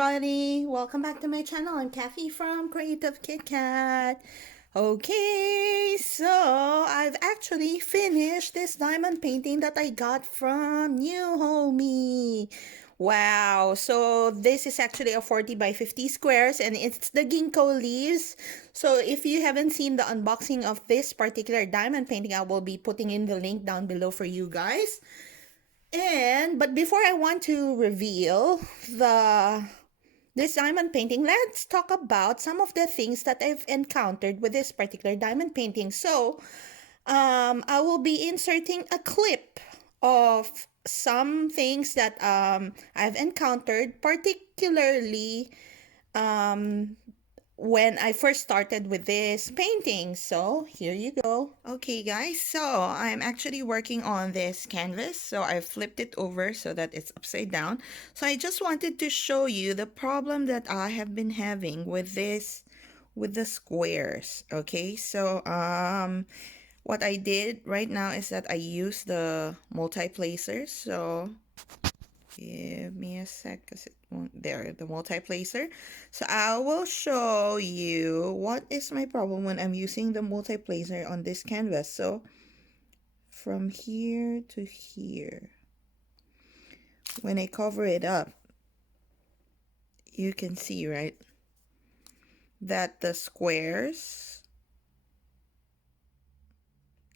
everybody, welcome back to my channel. I'm Kathy from Creative KitKat. Okay, so I've actually finished this diamond painting that I got from Newhomy. Wow, so this is actually a 40 by 50 squares and it's the ginkgo leaves. So if you haven't seen the unboxing of this particular diamond painting, I will be putting in the link down below for you guys. But before I want to reveal this diamond painting, let's talk about some of the things that I've encountered with this particular diamond painting. So, I will be inserting a clip of some things that I've encountered, particularly um, when I first started with this painting. So here you go. Okay guys, so I'm actually working on this canvas. So I flipped it over so that it's upside down. So I just wanted to show you the problem that I have been having with this, with the squares. Okay, so what I did right now is that I use the multi-placer. So give me a sec because it won't, there, the multi-placer. So I will show you what is my problem when I'm using the multi-placer on this canvas. So from here to here, when I cover it up, you can see, right, that the squares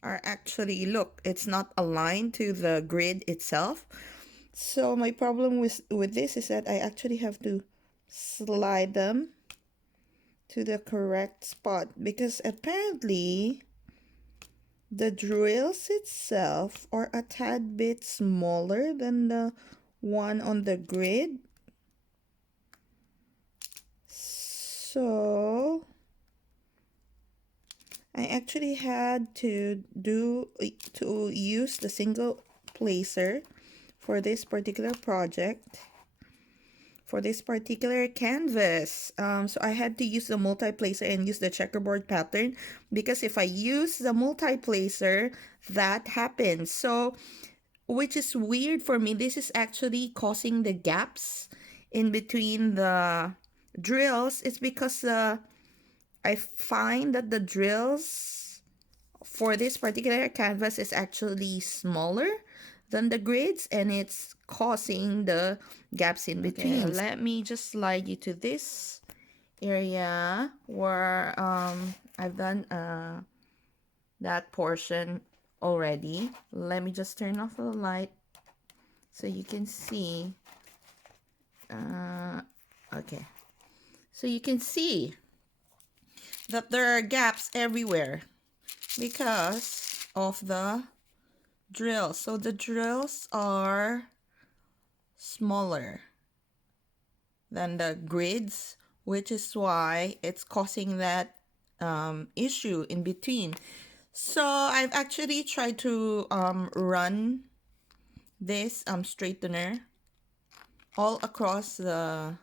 are actually, look, it's not aligned to the grid itself. So my problem with this is that I actually have to slide them to the correct spot because apparently the drills itself are a tad bit smaller than the one on the grid. So I actually had to use the single placer for this particular project, for this particular canvas. So I had to use the multi-placer and use the checkerboard pattern because if I use the multi-placer, that happens. So, which is weird for me, this is actually causing the gaps in between the drills. It's because I find that the drills for this particular canvas is actually smaller than the grids and it's causing the gaps in between. Okay, let me just slide you to this area where I've done that portion already. Let me just turn off the light so you can see. Okay, so you can see that there are gaps everywhere because of the drills. So the drills are smaller than the grids, which is why it's causing that issue in between. So I've actually tried to run this straightener all across the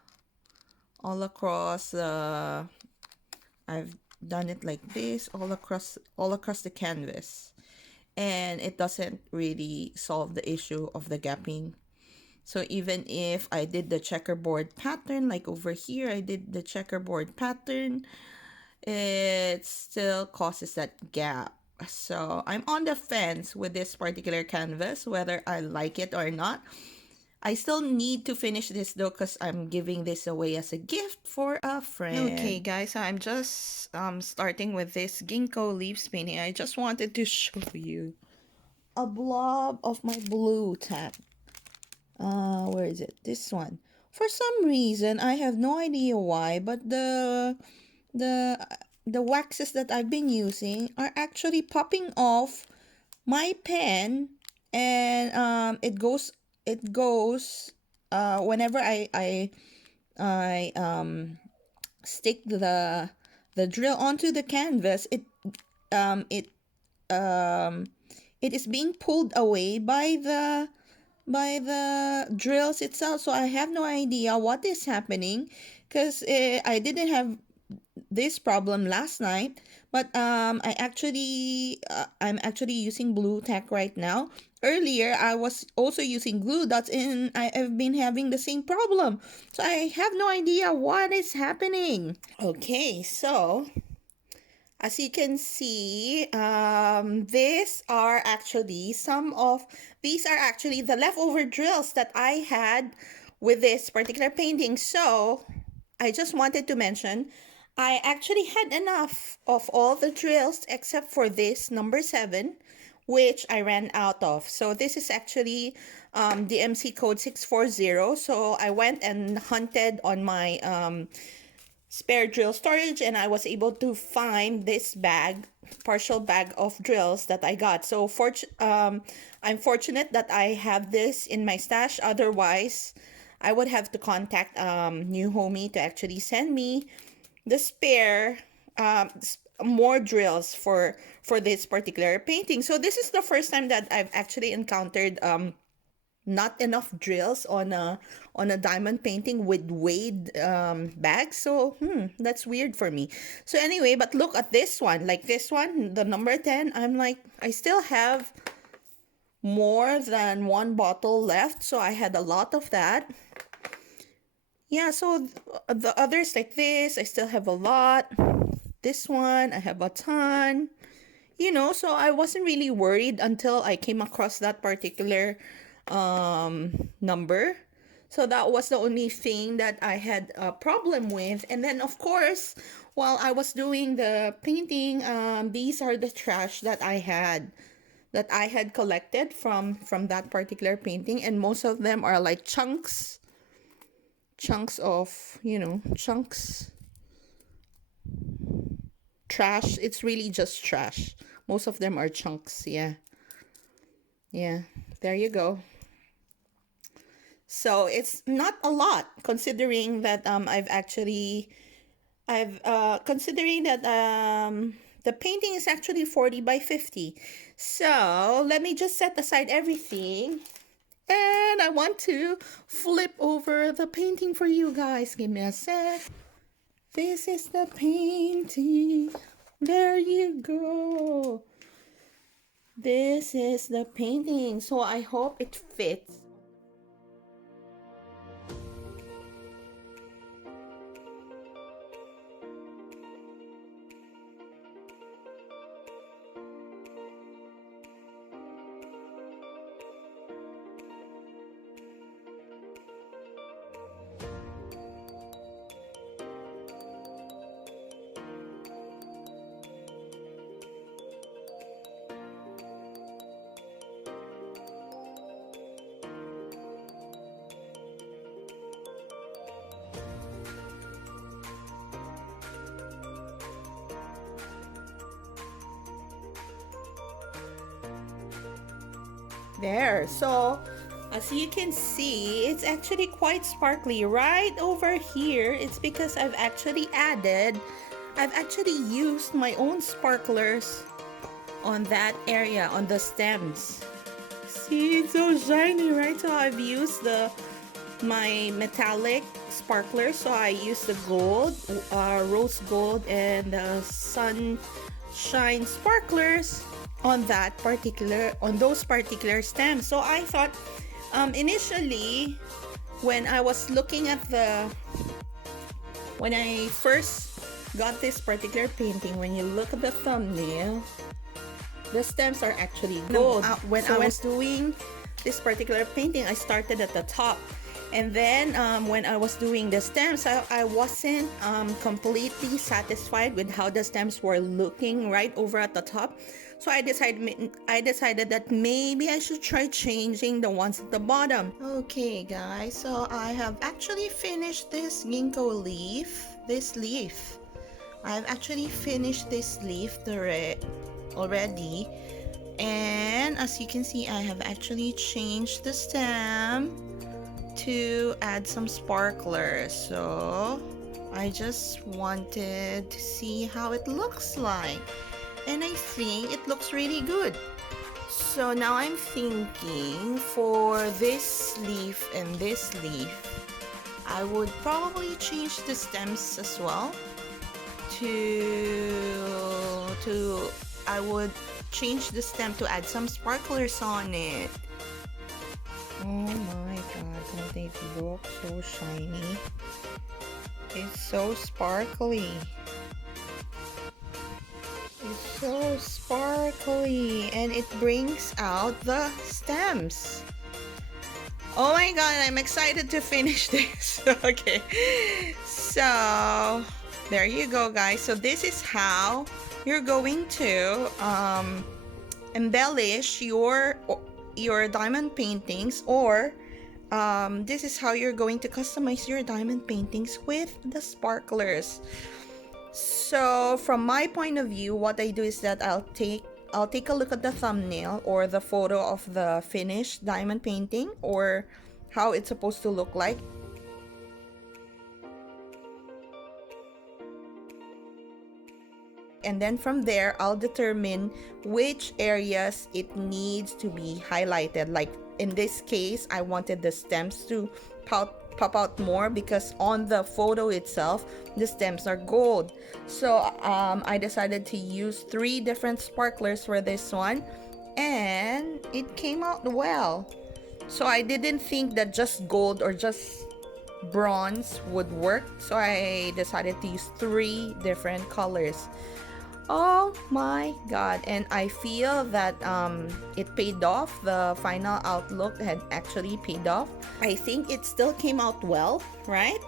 I've done it like this all across the canvas, and it doesn't really solve the issue of the gapping. So even if I did the checkerboard pattern, like over here I did the checkerboard pattern, it still causes that gap. So I'm on the fence with this particular canvas, whether I like it or not. I still need to finish this though because I'm giving this away as a gift for a friend. Okay guys, I'm just starting with this ginkgo leaves painting. I just wanted to show you a blob of my blue tat. Where is it? This one. For some reason, I have no idea why, but the the waxes that I've been using are actually popping off my pen, and it goes whenever I stick the drill onto the canvas, um it um it is being pulled away by the drills itself. So I have no idea what is happening because I didn't have this problem last night, But I'm actually using blue tack right now. Earlier, I was also using glue dots, and I've been having the same problem. So I have no idea what is happening. Okay, so as you can see, these are actually the leftover drills that I had with this particular painting. So I just wanted to mention, I actually had enough of all the drills except for this number 7, which I ran out of. So this is actually the MC code 640. So I went and hunted on my spare drill storage, and I was able to find this partial bag of drills that I got. So I'm fortunate that I have this in my stash. Otherwise, I would have to contact Newhomy to actually send me the spare more drills for this particular painting. So this is the first time that I've actually encountered not enough drills on a diamond painting with weighed bags. So that's weird for me. So anyway, but look at this one, like this one, the number 10. I'm like, I still have more than one bottle left, so I had a lot of that. Yeah, so the others like this, I still have a lot. This one, I have a ton. So I wasn't really worried until I came across that particular number. So that was the only thing that I had a problem with. And then, of course, while I was doing the painting, these are the trash that I had collected from that particular painting, and most of them are like chunks of chunks trash. It's really just trash. Most of them are chunks. Yeah, there you go. So it's not a lot, considering that considering that the painting is actually 40 by 50. So let me just set aside everything, and I want to flip over the painting for you guys. Give me a sec. This is the painting. There you go. This is the painting. So I hope it fits. There. So as you can see, it's actually quite sparkly right over here. It's because I've actually used my own sparklers on that area, on the stems. See, it's so shiny, right? So I've used my metallic sparklers. So I used the gold, rose gold, and the sunshine sparklers on those particular stems. So I thought initially, when I was looking at when I first got this particular painting, when you look at the thumbnail, the stems are actually gold. When I was doing this particular painting, I started at the top. And then when I was doing the stems, I wasn't completely satisfied with how the stems were looking right over at the top. So I decided that maybe I should try changing the ones at the bottom. Okay, guys, so I have actually finished this ginkgo leaf. I've actually finished this leaf already. And as you can see, I have actually changed the stem to add some sparklers. So I just wanted to see how it looks like, and I think it looks really good. So now I'm thinking, for this leaf and this leaf, I would probably change the stems as well I would change the stem to add some sparklers on it. Oh my god, don't they look so shiny? It's so sparkly. It's so sparkly, and it brings out the stems. Oh my god, I'm excited to finish this. Okay, so there you go, guys. So this is how you're going to embellish your diamond paintings, or this is how you're going to customize your diamond paintings with the sparklers. So from my point of view, what I do is that I'll take a look at the thumbnail or the photo of the finished diamond painting, or how it's supposed to look like. And then from there, I'll determine which areas it needs to be highlighted. Like in this case, I wanted the stems to pop out more because on the photo itself, the stems are gold. So I decided to use 3 different sparklers for this one, and it came out well. So I didn't think that just gold or just bronze would work, so I decided to use 3 different colors. Oh my god, and I feel that it paid off. The final outlook had actually paid off. I think it still came out well, right?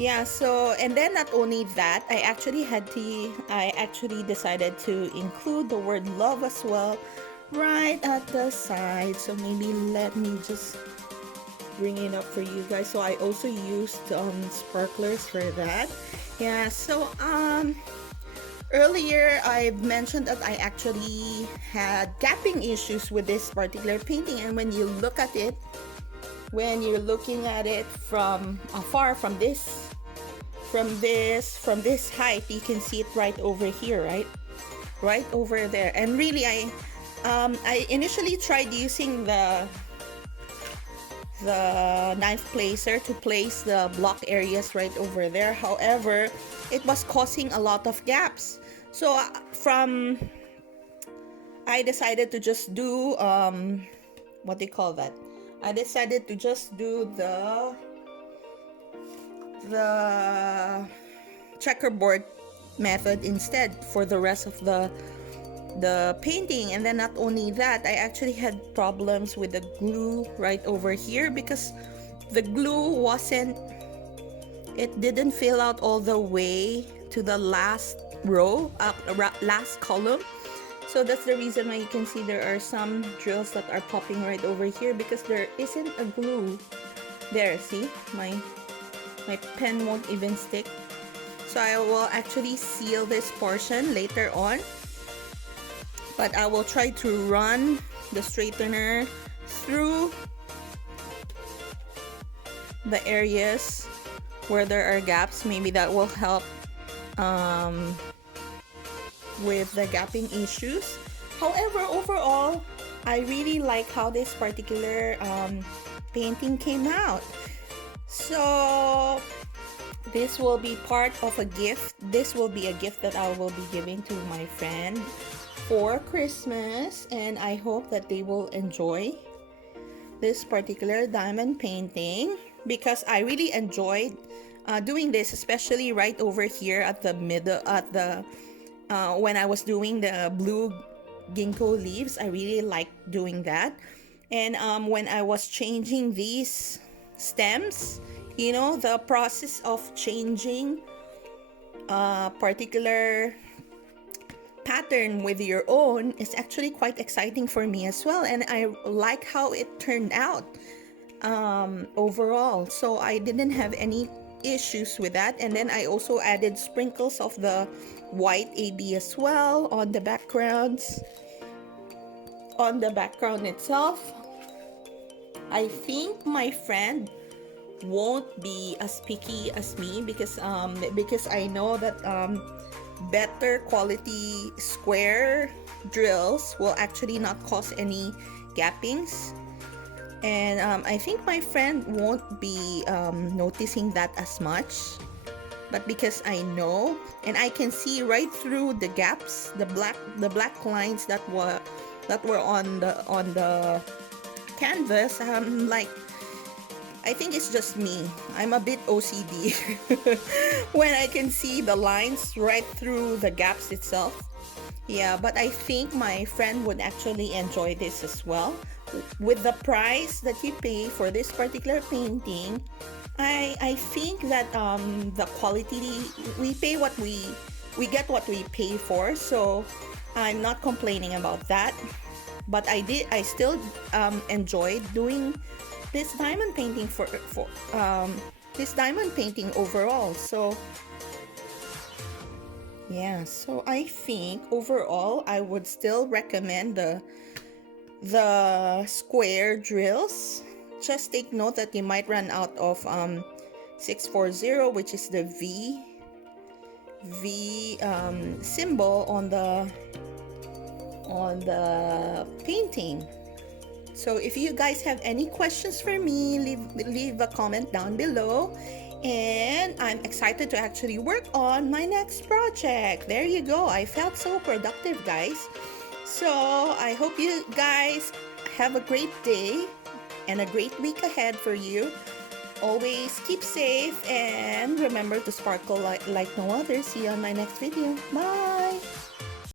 Yeah, so, and then not only that, I actually decided to include the word love as well right at the side. So maybe let me just bring it up for you guys. So I also used sparklers for that. Yeah, so earlier, I've mentioned that I actually had gapping issues with this particular painting, and when you look at it, when you're looking at it from afar, from this height, you can see it right over here, right over there. And really, I initially tried using the knife placer to place the block areas right over there. However, it was causing a lot of gaps. So I decided to just do what do you call that? I decided to just do the checkerboard method instead for the rest of the painting. And then not only that, I actually had problems with the glue right over here because the glue didn't fill out all the way to the last row, last column. So that's the reason why you can see there are some drills that are popping right over here, because there isn't a glue there. See, my pen won't even stick. So I will actually seal this portion later on, but I will try to run the straightener through the areas where there are gaps. Maybe that will help with the gapping issues. However, overall, I really like how this particular painting came out. So this will be part of a gift. This will be a gift that I will be giving to my friend for Christmas, and I hope that they will enjoy this particular diamond painting, because I really enjoyed doing this, especially right over here at the middle, at the when I was doing the blue ginkgo leaves. I really liked doing that. And when I was changing these stems, you know, the process of changing a particular pattern with your own is actually quite exciting for me as well, and I like how it turned out overall. So I didn't have any issues with that. And then I also added sprinkles of the white AB as well on the backgrounds, on the background itself. I think my friend won't be as picky as me, because I know that better quality square drills will actually not cause any gappings. And I think my friend won't be noticing that as much. but because I know and I can see right through the gaps, the black lines that were on the canvas. Like, I think it's just me. I'm a bit OCD when I can see the lines right through the gaps itself. Yeah, but I think my friend would actually enjoy this as well. With the price that you pay for this particular painting, I think that the quality, we pay what we get what we pay for. So I'm not complaining about that. But I still enjoyed doing this diamond painting for this diamond painting overall. So yeah, so I think overall I would still recommend the square drills. Just take note that you might run out of 640, which is the V symbol on the painting. So if you guys have any questions for me, leave a comment down below. And I'm excited to actually work on my next project. There you go. I felt so productive, guys. So I hope you guys have a great day and a great week ahead for you. Always keep safe and remember to sparkle like no other. See you on my next video. Bye!